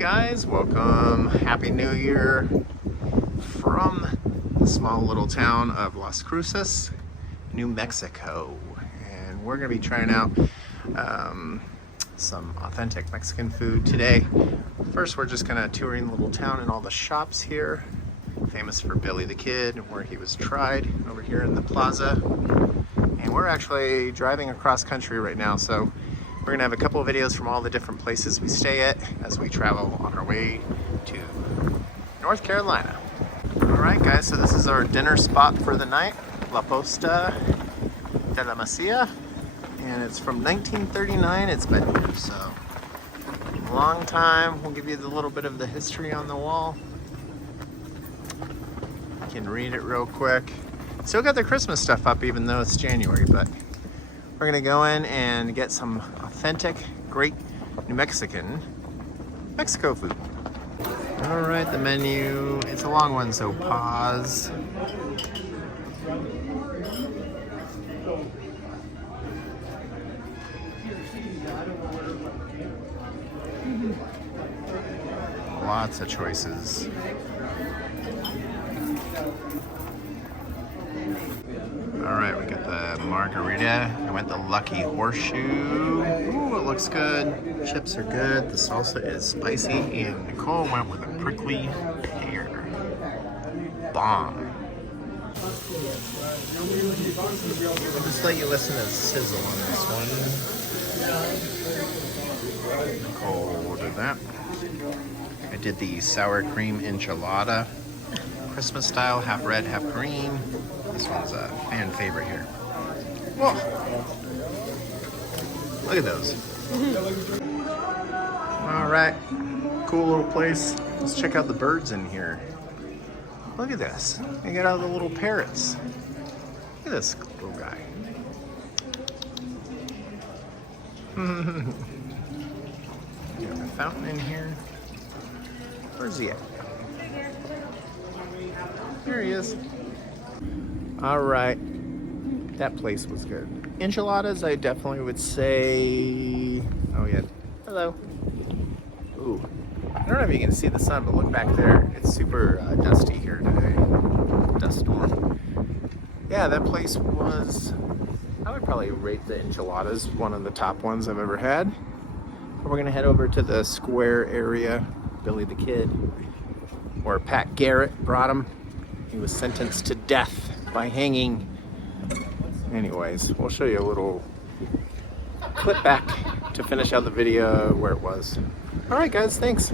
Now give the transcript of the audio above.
guys, welcome. Happy New Year from the small little town of Las Cruces, New Mexico. And we're going to be trying out some authentic Mexican food today. First, we're just kind of touring the little town and all the shops here. Famous for Billy the Kid and where he was tried over here in the plaza. And we're actually driving across country right now, so we're gonna have a couple of videos from all the different places we stay at as we travel on our way to North Carolina. All right, guys, so this is our dinner spot for the night, La Posta de la Mesilla, and it's from 1939. It's been here, so a long time. We'll give you a little bit of the history on the wall. You can read it real quick. Still got the Christmas stuff up even though it's January, but we're gonna go in and get some authentic, great New Mexican Mexico food. All right, the menu, it's a long one, so pause. Lots of choices. All right, we got the margarita. I went the Lucky Horseshoe. Ooh, it looks good. Chips are good. The salsa is spicy. And Nicole went with a prickly pear. Bomb. I'll just let you listen to the sizzle on this one. Nicole ordered that. I did the sour cream enchilada. Christmas style, half red, half green. This one's a fan favorite here. Whoa! Look at those. All right, cool little place. Let's check out the birds in here. Look at this. They got all the little parrots. Look at this little guy. Got a fountain in here. Where's he at? There he is. All right, that place was good. Enchiladas, I definitely would say, oh yeah, hello. Ooh, I don't know if you can see the sun, but look back there. It's super dusty here today, dust storm. Yeah, that place was, I would probably rate the enchiladas one of the top ones I've ever had. We're gonna head over to the square area, Billy the Kid, where Pat Garrett brought him. He was sentenced to death by hanging. Anyways, we'll show you a little clip back to finish out the video where it was. All right, guys, thanks.